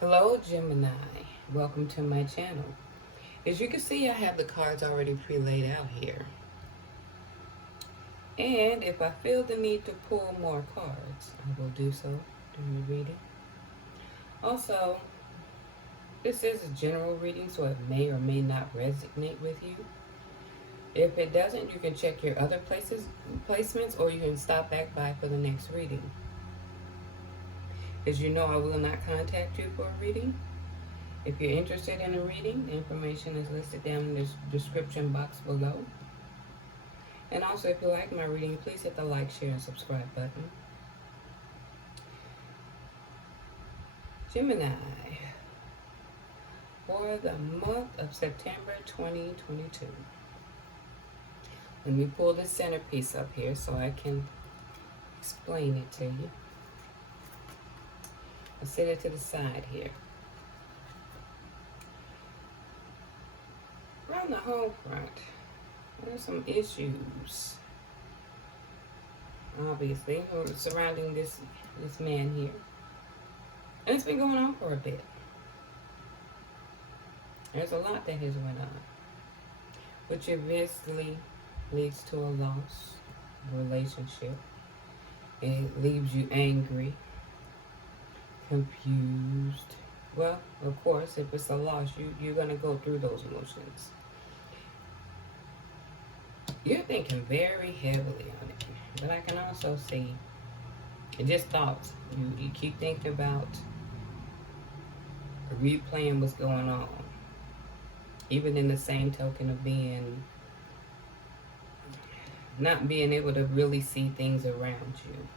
Hello Gemini, welcome to my channel. As you can see, I have the cards already pre-laid out here. And if I feel the need to pull more cards, I will do so during the reading. Also, this is a general reading, so it may or may not resonate with you. If it doesn't, you can check your other placements, or you can stop back by for the next reading. As you know, I will not contact you for a reading. If you're interested in a reading, the information is listed down in the description box below. And also, if you like my reading, please hit the like, share, and subscribe button. Gemini, for the month of September 2022. Let me pull the centerpiece up here so I can explain it to you. I'll set it to the side here. Around the home front, there's some issues, obviously, surrounding this man here. And it's been going on for a bit. There's a lot that has went on, which eventually leads to a loss relationship. It leaves you angry, confused. Well, of course, if it's a loss, you're going to go through those emotions. You're thinking very heavily on it. But I can also see, just thoughts. You keep thinking about replaying what's going on. Even in the same token of not being able to really see things around you.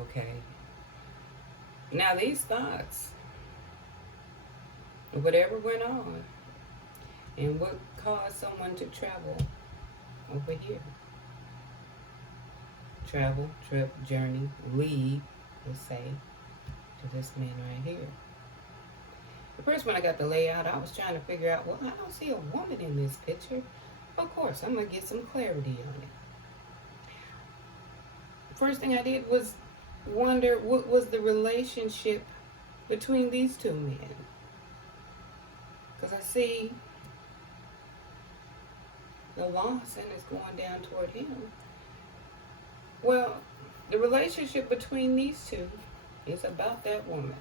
Okay. Now these thoughts, whatever went on, and what caused someone to travel over here. Travel, trip, journey, lead, let's say, to this man right here. The first when I got the layout, I was trying to figure out, well, I don't see a woman in this picture. Of course, I'm going to get some clarity on it. First thing I did was wonder what was the relationship between these two men. Because I see the loss and it's going down toward him. Well, the relationship between these two is about that woman.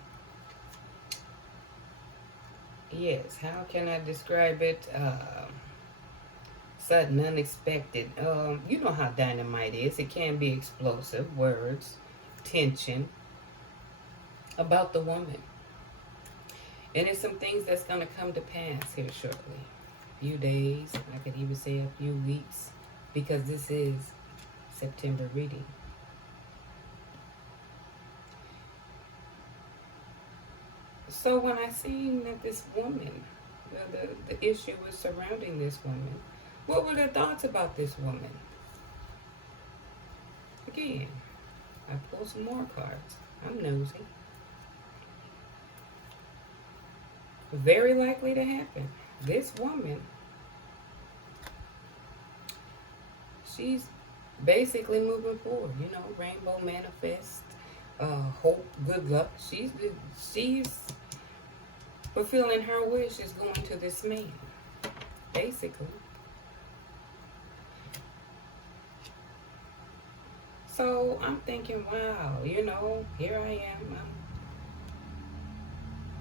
Yes, how can I describe it? Sudden, unexpected. You know how dynamite is. It can be explosive. Words, tension. About the woman. And it's some things that's going to come to pass here shortly. A few days, I could even say a few weeks, because this is September reading. So when I seen that this woman, the issue was surrounding this woman, what were their thoughts about this woman? Again, I pull some more cards. I'm nosy. Very likely to happen. This woman, she's basically moving forward. You know, rainbow manifest, hope, good luck. She's fulfilling her wish is going to this man, basically. So I'm thinking, wow, you know, here I am. I'm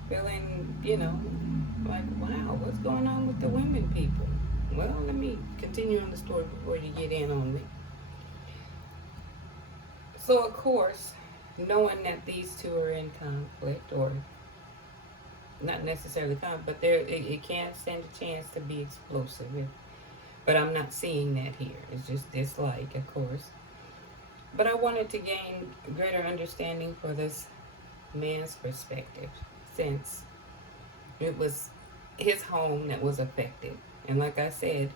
feeling, you know, like, wow, what's going on with the women people? Well, let me continue on the story before you get in on me. So, of course, knowing that these two are in conflict, or not necessarily conflict, but it can stand a chance to be explosive. But I'm not seeing that here. It's just dislike, of course. But I wanted to gain greater understanding for this man's perspective, since it was his home that was affected. And like I said,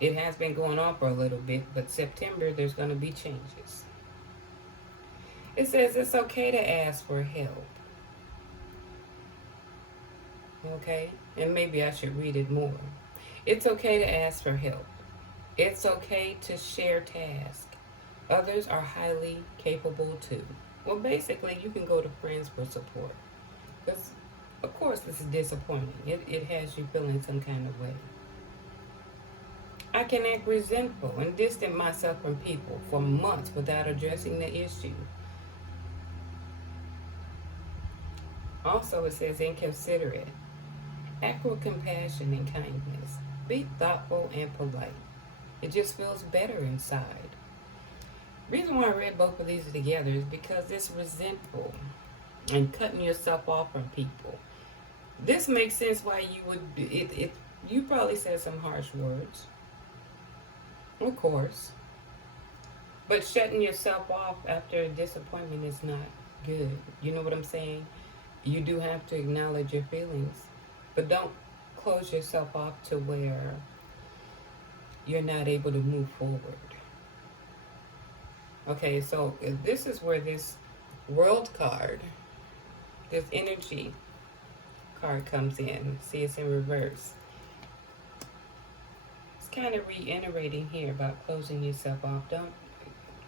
it has been going on for a little bit, but September there's going to be changes. It says it's okay to ask for help. Okay? And maybe I should read it more. It's okay to ask for help. It's okay to share tasks. Others are highly capable too. Well, basically, you can go to friends for support. Because, of course, this is disappointing. It has you feeling some kind of way. I can act resentful and distant myself from people for months without addressing the issue. Also, it says inconsiderate. Act with compassion and kindness. Be thoughtful and polite. It just feels better inside. Reason why I read both of these together is because it's resentful and cutting yourself off from people. This makes sense why you would it. You probably said some harsh words, of course, but shutting yourself off after a disappointment is not good. You know what I'm saying? You do have to acknowledge your feelings, but don't close yourself off to where you're not able to move forward. Okay, so this is where this world card, this energy card comes in. See, it's in reverse. It's kind of reiterating here about closing yourself off. Don't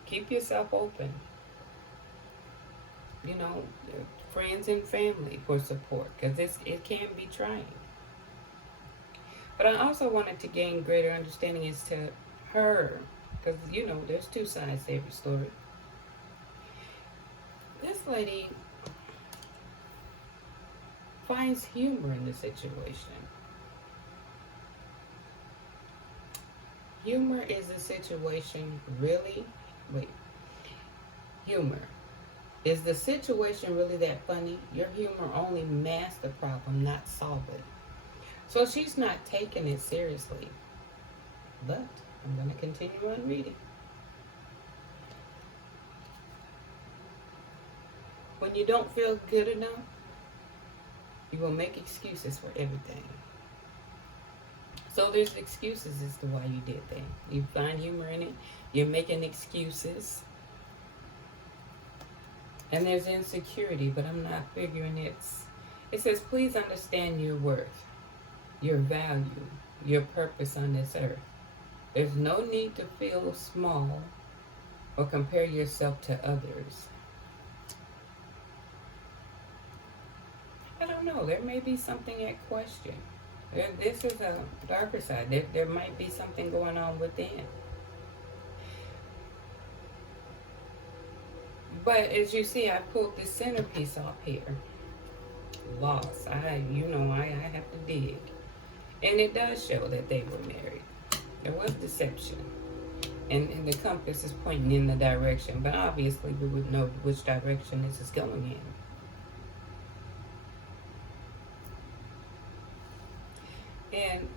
keep yourself open. You know, friends and family for support, because it can be trying. But I also wanted to gain greater understanding as to her, because you know there's two sides to every story. This lady finds humor in the situation. Humor is the situation really? Wait. Humor. Is the situation really that funny? Your humor only masks the problem, not solve it. So she's not taking it seriously. But I'm going to continue on reading. When you don't feel good enough, you will make excuses for everything. So there's excuses as to why you did that. You find humor in it. You're making excuses. And there's insecurity, but I'm not figuring it's... It says, please understand your worth, your value, your purpose on this earth. There's no need to feel small or compare yourself to others. I don't know. There may be something at question. This is a darker side. There might be something going on within. But as you see, I pulled this centerpiece off here. Loss. I have to dig. And it does show that they were married. There was deception. And the compass is pointing in the direction. But obviously we would know which direction this is going in. And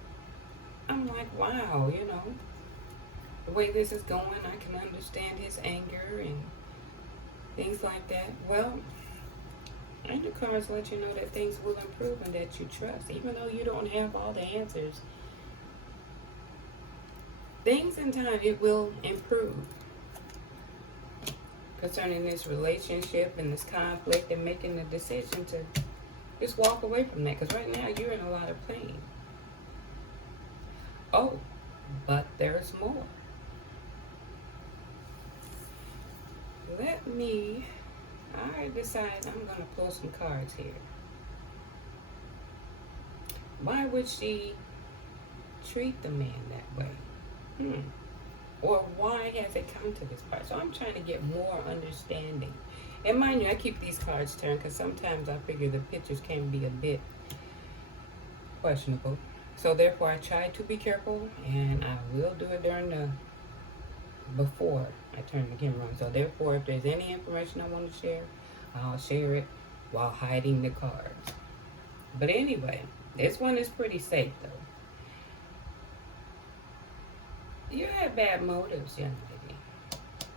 I'm like, wow, the way this is going, I can understand his anger and things like that. Well, angel cards let you know that things will improve and that you trust, even though you don't have all the answers. Things in time, it will improve concerning this relationship and this conflict, and making the decision to just walk away from that, because right now you're in a lot of pain. Oh, but there's more. I decide I'm going to pull some cards here. Why would she treat the man that way? Or why has it come to this part? So I'm trying to get more understanding. And mind you, I keep these cards turned because sometimes I figure the pictures can be a bit questionable. So therefore I try to be careful, and I will do it before I turn the camera on. So therefore, if there's any information I want to share, I'll share it while hiding the cards. But anyway, this one is pretty safe though. You had bad motives, young lady.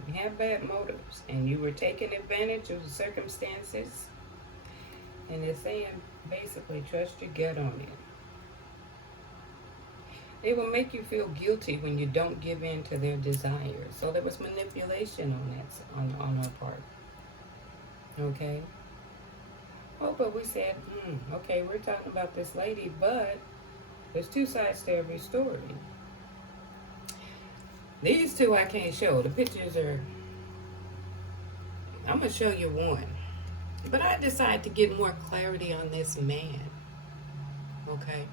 You had bad motives, and you were taking advantage of the circumstances. And it's saying, basically, trust your gut on it. They will make you feel guilty when you don't give in to their desires. So there was manipulation on her part. Okay? Oh, but we said, okay, we're talking about this lady, but there's two sides to every story. These two I can't show. The pictures are I'm going to show you one. But I decided to get more clarity on this man. Okay?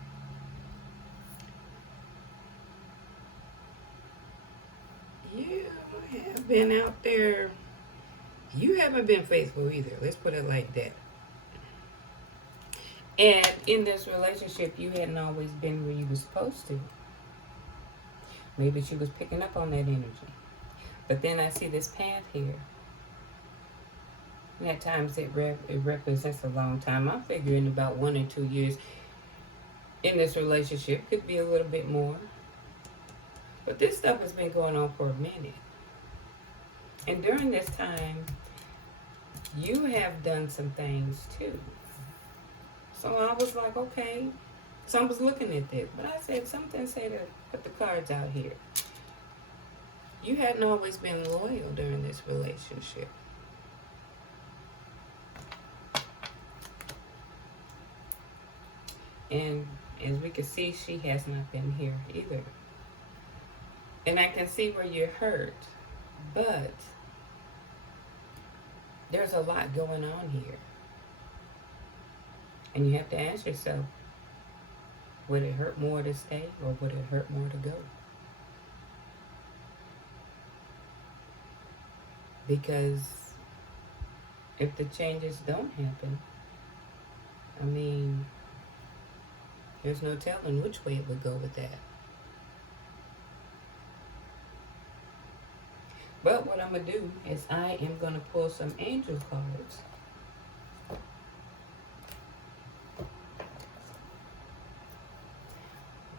You have been out there. You haven't been faithful either. Let's put it like that. And in this relationship, you hadn't always been where you were supposed to. Maybe she was picking up on that energy. But then I see this path here. And at times it represents a long time. I'm figuring about 1 or 2 years in this relationship. Could be a little bit more. But this stuff has been going on for a minute. And during this time, you have done some things too. So I was like, okay. So I was looking at this. But I said, something said to put the cards out here. You hadn't always been loyal during this relationship. And as we can see, she has not been here either. And I can see where you're hurt. But there's a lot going on here. And you have to ask yourself, would it hurt more to stay or would it hurt more to go? Because if the changes don't happen, I mean, there's no telling which way it would go with that. But what I'm going to do is I am going to pull some angel cards.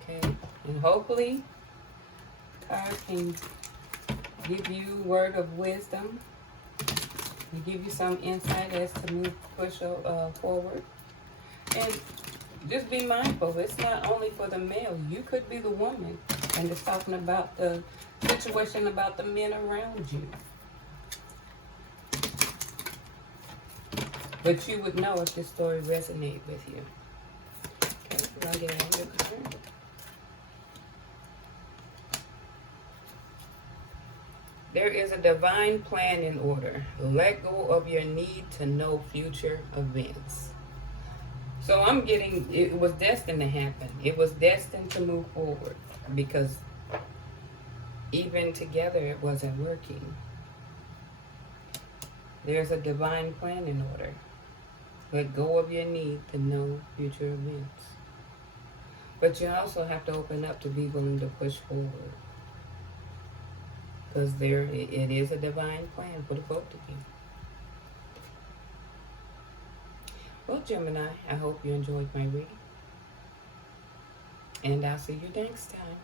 Okay, and hopefully card can give you word of wisdom and give you some insight as to push forward. And just be mindful, it's not only for the male. You could be the woman, and it's talking about the situation about the men around you. But you would know if this story resonates with you. Okay, we're going to get an angel card. There is a divine plan in order. Let go of your need to know future events. So I'm getting, it was destined to happen. It was destined to move forward because even together it wasn't working. There's a divine plan in order. Let go of your need to know future events. But you also have to open up to be willing to push forward. Because it is a divine plan for the both of you. Well, Gemini, I hope you enjoyed my reading. And I'll see you next time.